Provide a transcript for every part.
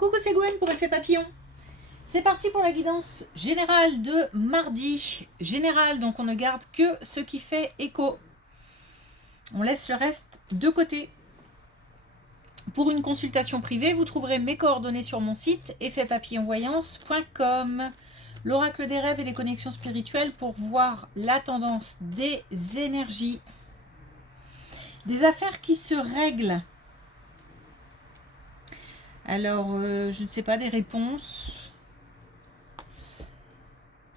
Coucou, c'est Gwen pour Effet Papillon. C'est parti pour la guidance générale de mardi. Générale, donc on ne garde que ce qui fait écho. On laisse le reste de côté. Pour une consultation privée, vous trouverez mes coordonnées sur mon site effetpapillonvoyance.com. L'oracle des rêves et les connexions spirituelles pour voir la tendance des énergies. Des affaires qui se règlent. Alors, je ne sais pas, des réponses,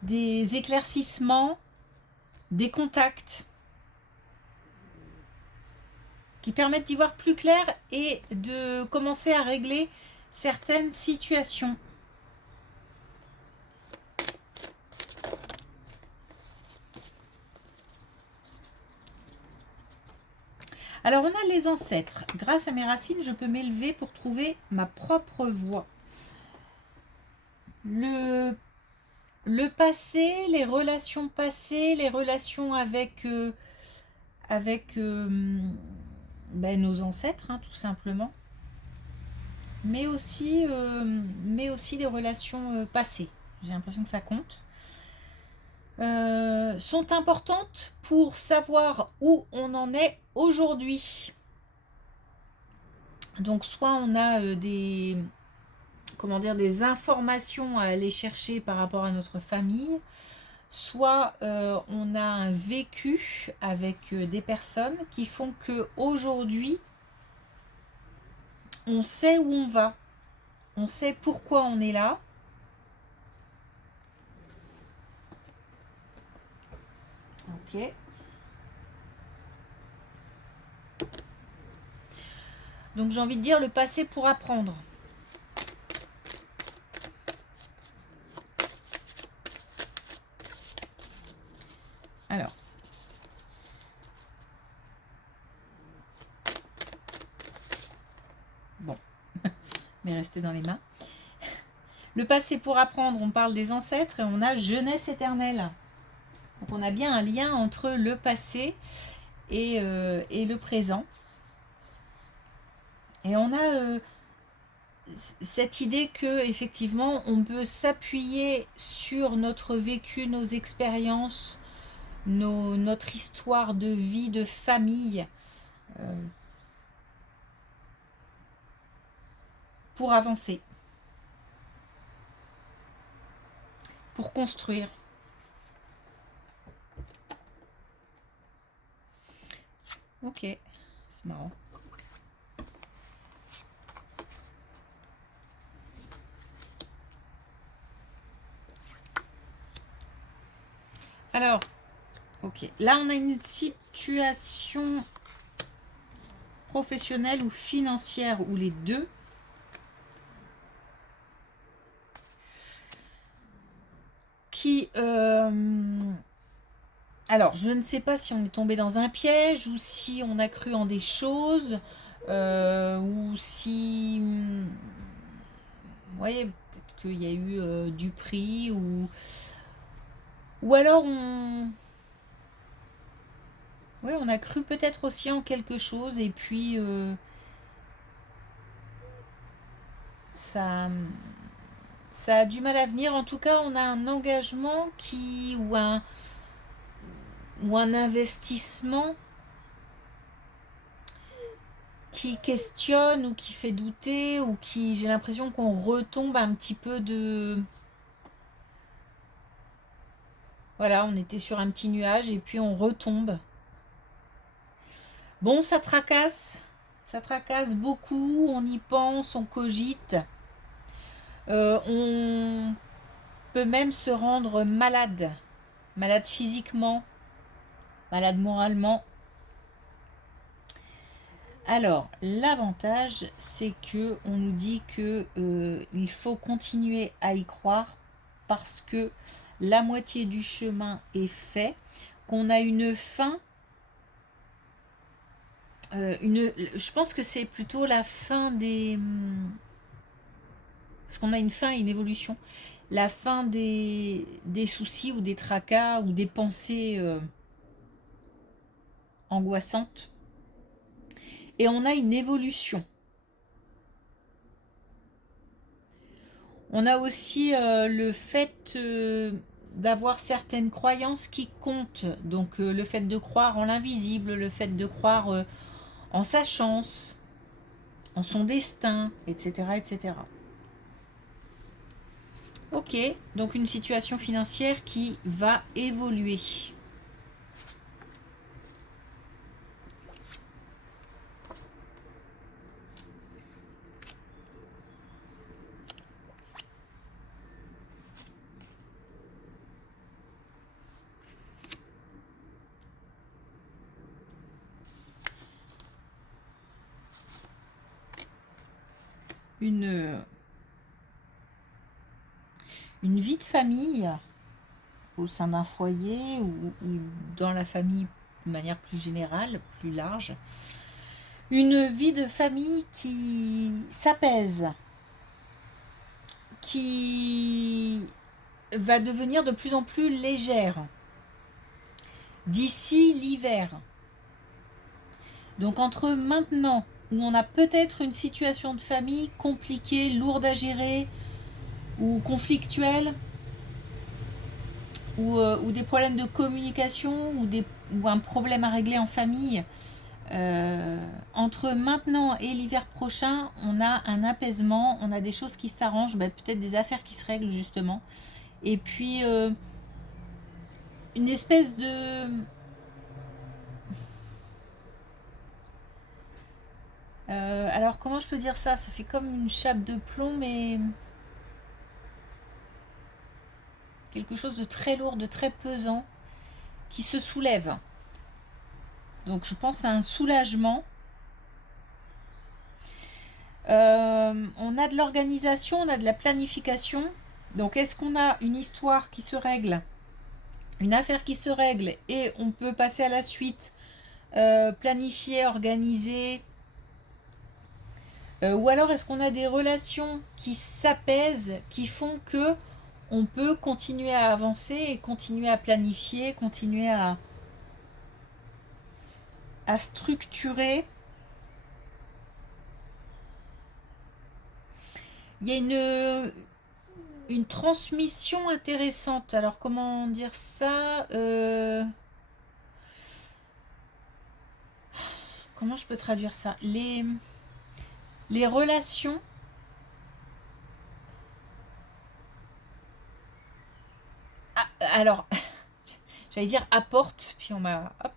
des éclaircissements, des contacts qui permettent d'y voir plus clair et de commencer à régler certaines situations. Alors, on a les ancêtres. Grâce à mes racines, je peux m'élever pour trouver ma propre voie. Le passé, les relations passées, les relations avec nos ancêtres, hein, tout simplement. Mais aussi les relations passées. J'ai l'impression que ça compte. Sont importantes pour savoir où on en est aujourd'hui. Donc soit on a des informations à aller chercher par rapport à notre famille, soit on a un vécu avec des personnes qui font que aujourd'hui on sait où on va, on sait pourquoi on est là. Ok. Donc j'ai envie de dire le passé pour apprendre. Alors. Bon. Mais restez dans les mains. Le passé pour apprendre, on parle des ancêtres et on a jeunesse éternelle. Donc on a bien un lien entre le passé et le présent. Et on a cette idée que effectivement on peut s'appuyer sur notre vécu, nos expériences, notre histoire de vie, de famille, pour avancer, pour construire. Ok, c'est marrant. Alors, ok, là on a une situation professionnelle ou financière ou les deux. Qui alors je ne sais pas si on est tombé dans un piège ou si on a cru en des choses ou si vous voyez peut-être qu'il y a eu du prix ou alors on a cru peut-être aussi en quelque chose et puis ça a du mal à venir. En tout cas, on a un engagement ou un investissement qui questionne ou qui fait douter ou qui, j'ai l'impression qu'on retombe un petit peu de... Voilà, on était sur un petit nuage et puis on retombe. Bon, ça tracasse beaucoup, on y pense, on cogite. On peut même se rendre malade physiquement, malade moralement. Alors, l'avantage, c'est que on nous dit que il faut continuer à y croire parce que la moitié du chemin est fait, qu'on a une fin. Je pense que c'est plutôt la fin des... Parce qu'on a une fin et une évolution. La fin des soucis ou des tracas ou des pensées angoissantes. Et on a une évolution. On a aussi le fait d'avoir certaines croyances qui comptent. Donc le fait de croire en l'invisible, le fait de croire en sa chance, en son destin, etc., etc. Ok, donc une situation financière qui va évoluer. Une vie de famille au sein d'un foyer ou dans la famille de manière plus générale, plus large. Une vie de famille qui s'apaise, qui va devenir de plus en plus légère d'ici l'hiver. Donc entre maintenant, où on a peut-être une situation de famille compliquée, lourde à gérer, ou conflictuelle, ou des problèmes de communication, ou un problème à régler en famille, entre maintenant et l'hiver prochain, on a un apaisement, on a des choses qui s'arrangent, peut-être des affaires qui se règlent justement. Et puis une espèce de... alors comment je peux dire ça? Ça fait comme une chape de plomb, mais quelque chose de très lourd, de très pesant, qui se soulève. Donc je pense à un soulagement. On a de l'organisation, on a de la planification. Donc est-ce qu'on a une histoire qui se règle, une affaire qui se règle et on peut passer à la suite, planifier, organiser, ou alors est-ce qu'on a des relations qui s'apaisent, qui font que on peut continuer à avancer et continuer à planifier, continuer à structurer. Il y a une transmission intéressante. Alors comment dire ça? Comment je peux traduire ça? Les relations. Ah, alors, j'allais dire apportent, puis on m'a... Hop.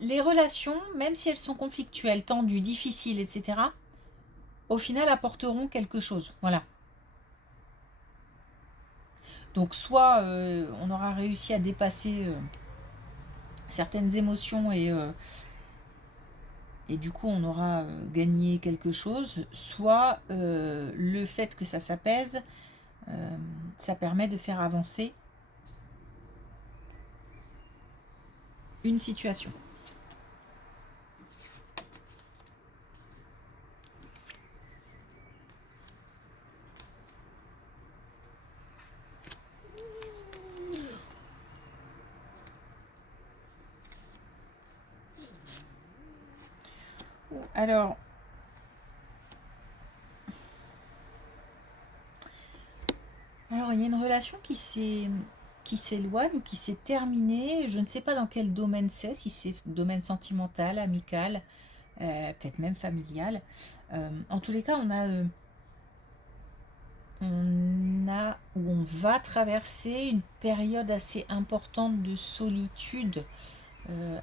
Les relations, même si elles sont conflictuelles, tendues, difficiles, etc., au final apporteront quelque chose. Voilà. Donc soit on aura réussi à dépasser certaines émotions et du coup on aura gagné quelque chose, soit le fait que ça s'apaise, ça permet de faire avancer une situation. Alors, il y a une relation qui s'éloigne, qui s'est terminée. Je ne sais pas dans quel domaine c'est, si c'est domaine sentimental, amical, peut-être même familial. En tous les cas, on va traverser une période assez importante de solitude,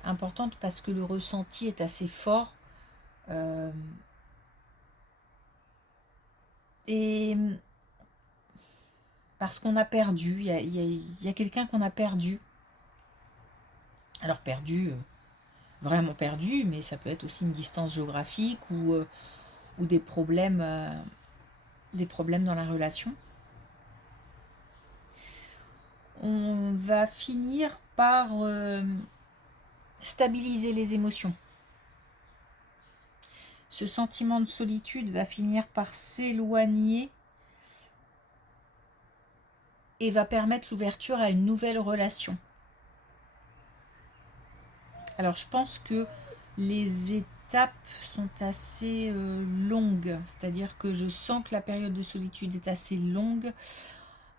importante parce que le ressenti est assez fort. Et parce qu'on a perdu, il y a quelqu'un qu'on a perdu. Alors perdu, vraiment perdu, mais ça peut être aussi une distance géographique ou des problèmes dans la relation. On va finir par stabiliser les émotions. Ce sentiment de solitude va finir par s'éloigner et va permettre l'ouverture à une nouvelle relation. Alors je pense que les étapes sont assez longues, c'est-à-dire que je sens que la période de solitude est assez longue.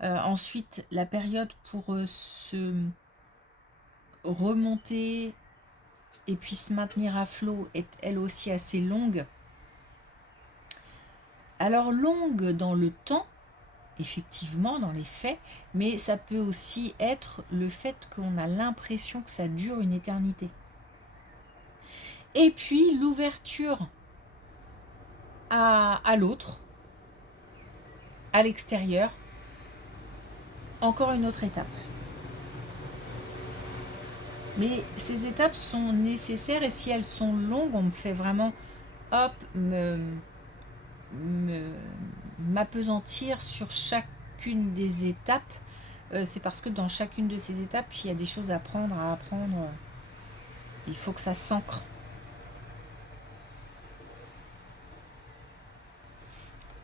Ensuite, la période pour se remonter et puis se maintenir à flot est elle aussi assez longue. Alors longue dans le temps, effectivement, dans les faits, mais ça peut aussi être le fait qu'on a l'impression que ça dure une éternité. Et puis l'ouverture à l'autre, à l'extérieur, encore une autre étape. Mais ces étapes sont nécessaires et si elles sont longues, on me fait vraiment hop, m'appesantir sur chacune des étapes. C'est parce que dans chacune de ces étapes, il y a des choses à apprendre. Il faut que ça s'ancre.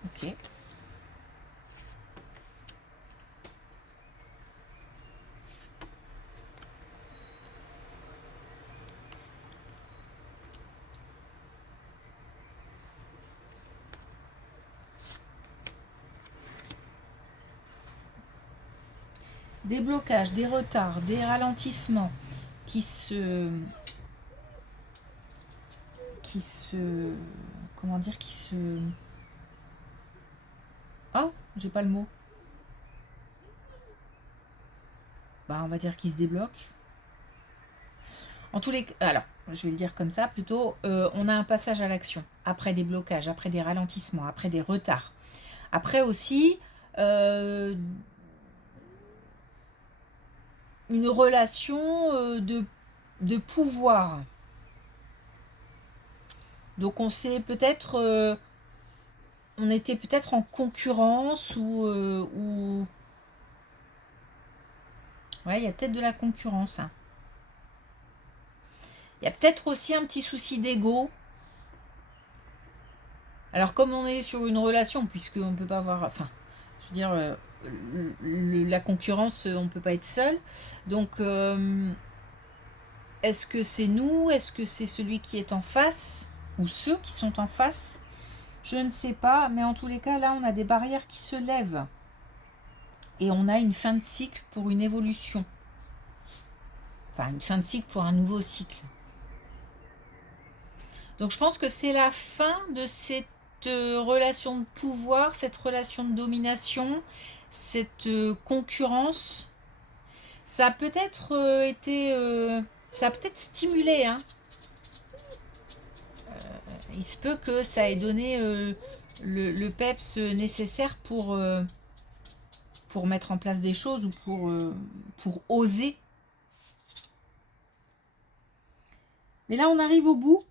Ok. Des blocages, des retards, des ralentissements qui se comment dire, oh, j'ai pas le mot. Bah, on va dire qui se débloquent. En tous les cas, alors, je vais le dire comme ça plutôt, on a un passage à l'action, après des blocages, après des ralentissements, après des retards. Après aussi, une relation de pouvoir. Donc on s'est peut-être, on était peut-être en concurrence ou... Ouais, il y a peut-être de la concurrence. Hein. Il y a peut-être aussi un petit souci d'ego. Alors comme on est sur une relation, puisqu'on ne peut pas avoir... Enfin, je veux dire, la concurrence, on ne peut pas être seul. Donc, est-ce que c'est nous? Est-ce que c'est celui qui est en face? Ou ceux qui sont en face? Je ne sais pas, mais en tous les cas, là, on a des barrières qui se lèvent. Et on a une fin de cycle pour une évolution. Enfin, une fin de cycle pour un nouveau cycle. Donc je pense que c'est la fin de cette relation de pouvoir, cette relation de domination, cette concurrence. Ça a peut-être ça a peut-être stimulé. Hein. Il se peut que ça ait donné le peps nécessaire pour mettre en place des choses ou pour oser. Mais là, on arrive au bout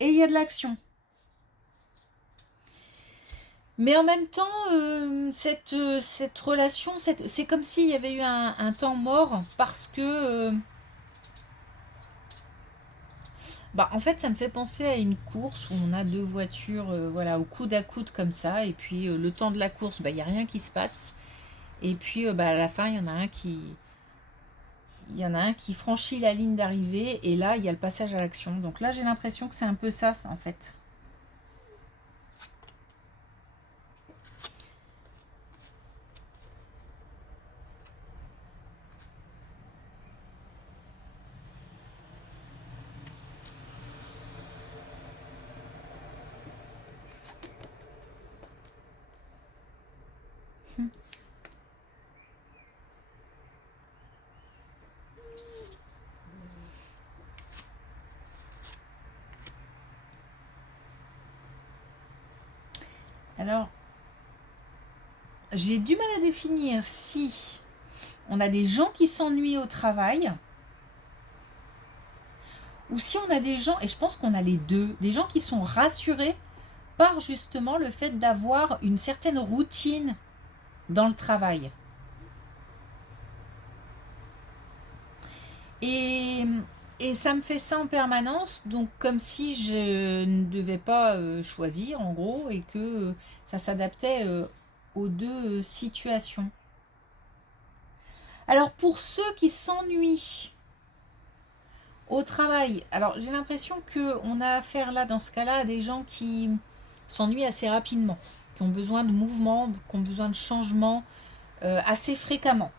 et il y a de l'action. Mais en même temps, cette relation, c'est comme s'il y avait eu un temps mort parce que... en fait, ça me fait penser à une course où on a deux voitures voilà, au coude à coude comme ça. Et puis, le temps de la course, il n'y a rien qui se passe. Et puis, à la fin, il y en a un qui franchit la ligne d'arrivée. Et là, il y a le passage à l'action. Donc là, j'ai l'impression que c'est un peu ça, en fait. Alors, j'ai du mal à définir si on a des gens qui s'ennuient au travail ou si on a des gens, et je pense qu'on a les deux, des gens qui sont rassurés par justement le fait d'avoir une certaine routine dans le travail. Et, et ça me fait ça en permanence, donc comme si je ne devais pas choisir en gros et que ça s'adaptait aux deux situations. Alors pour ceux qui s'ennuient Au travail, alors j'ai l'impression qu'on a affaire là, dans ce cas-là, à des gens qui s'ennuient assez rapidement, qui ont besoin de mouvement, qui ont besoin de changement assez fréquemment.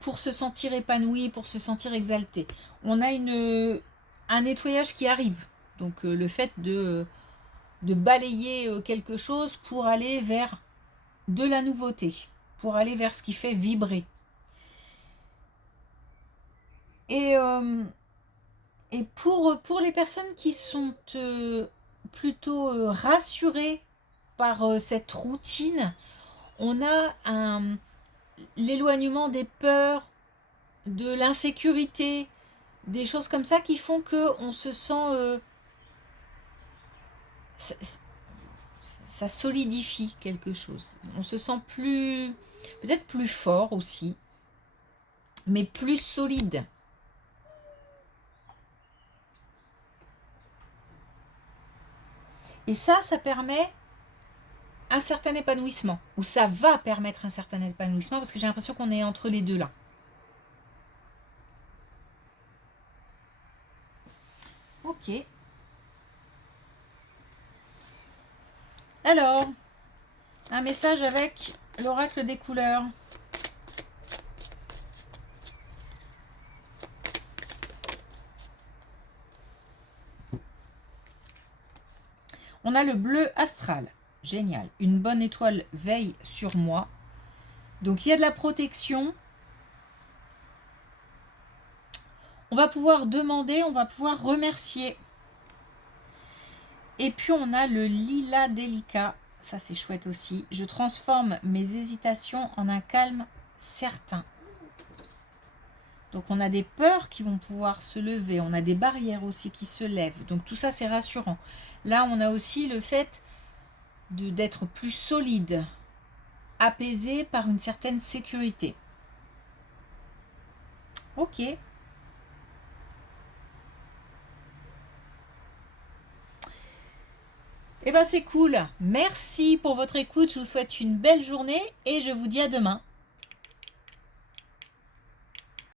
Pour se sentir épanoui, pour se sentir exalté. On a un nettoyage qui arrive. Donc le fait de balayer quelque chose pour aller vers de la nouveauté, pour aller vers ce qui fait vibrer. Et, et pour les personnes qui sont plutôt rassurées par cette routine, on a l'éloignement des peurs, de l'insécurité, des choses comme ça qui font que on se sent ça, ça solidifie quelque chose. On se sent plus, peut-être plus fort aussi, mais plus solide. Et ça permet un certain épanouissement, ou ça va permettre un certain épanouissement, parce que j'ai l'impression qu'on est entre les deux là. Ok. Alors, un message avec l'oracle des couleurs. On a le bleu astral. Génial. Une bonne étoile veille sur moi. Donc il y a de la protection. On va pouvoir demander, on va pouvoir remercier. Et puis on a le lilas délicat. Ça c'est chouette aussi. Je transforme mes hésitations en un calme certain. Donc on a des peurs qui vont pouvoir se lever. On a des barrières aussi qui se lèvent. Donc tout ça c'est rassurant. Là on a aussi le fait d'être plus solide, apaisé par une certaine sécurité. Ok. Eh ben c'est cool. Merci pour votre écoute. Je vous souhaite une belle journée et je vous dis à demain.